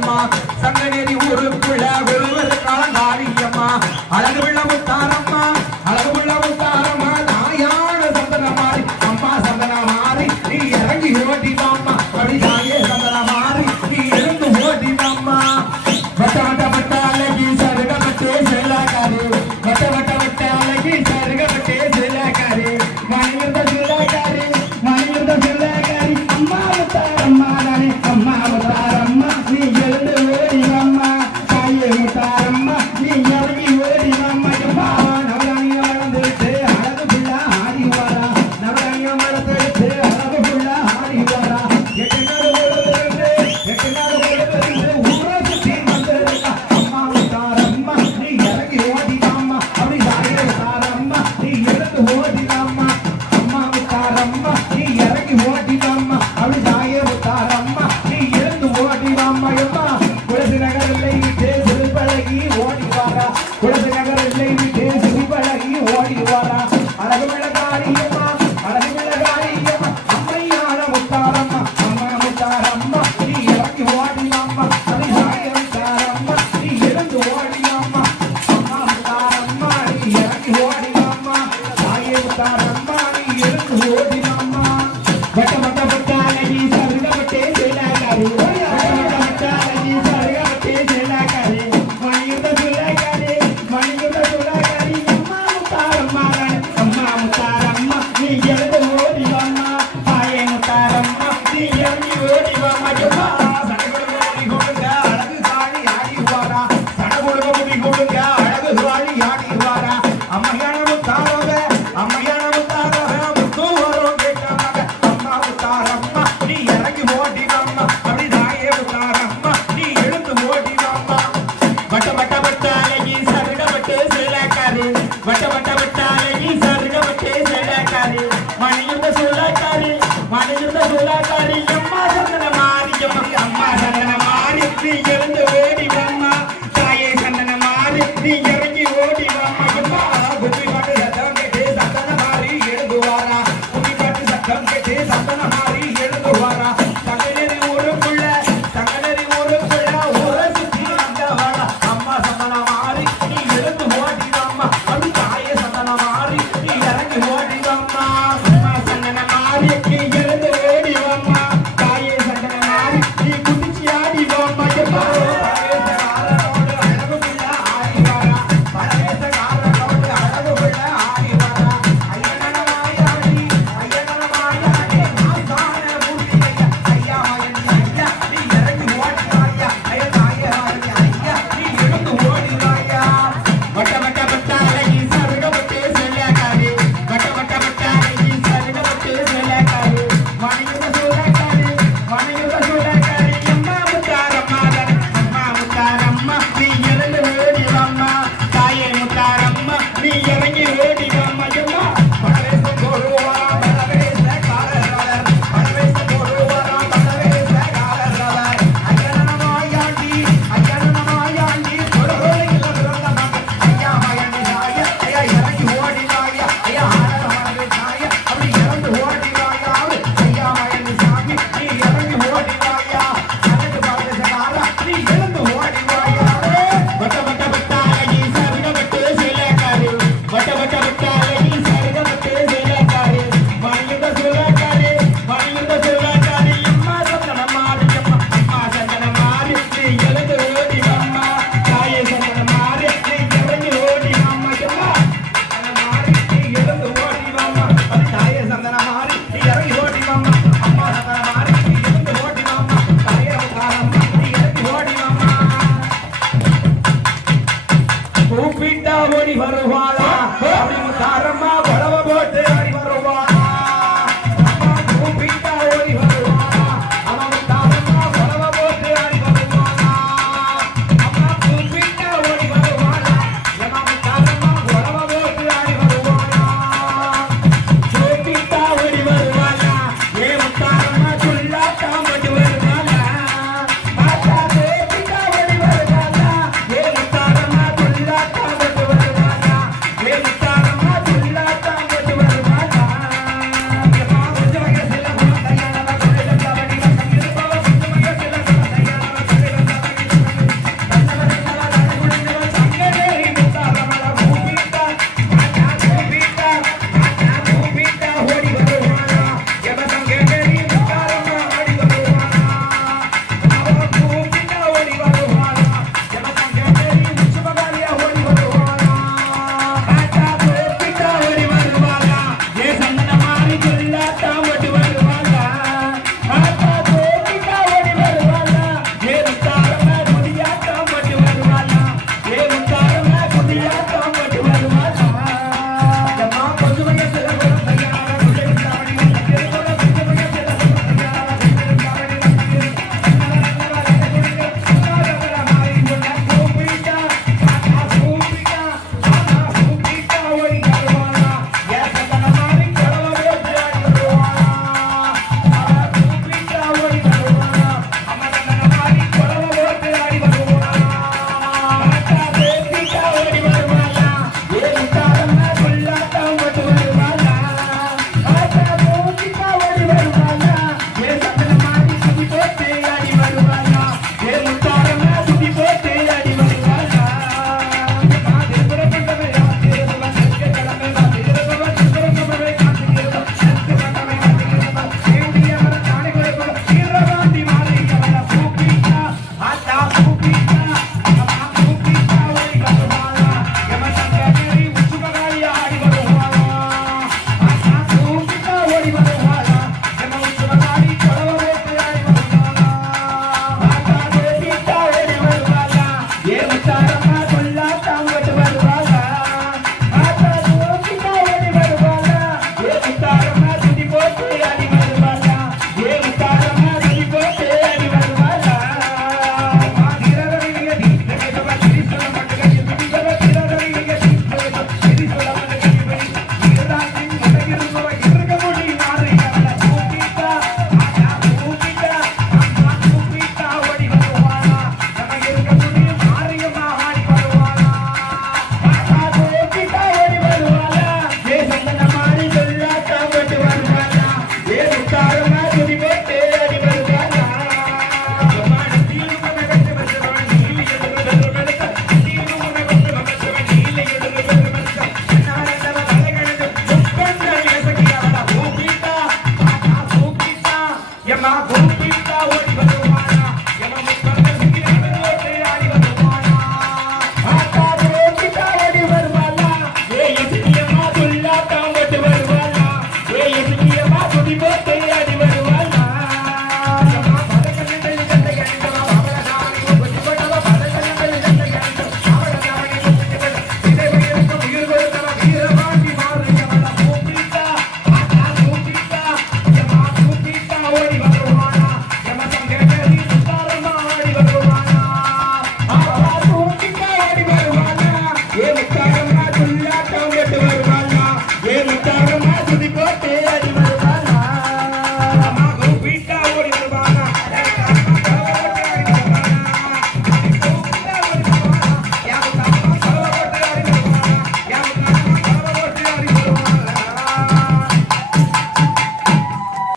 吗？బట్ట బట్ట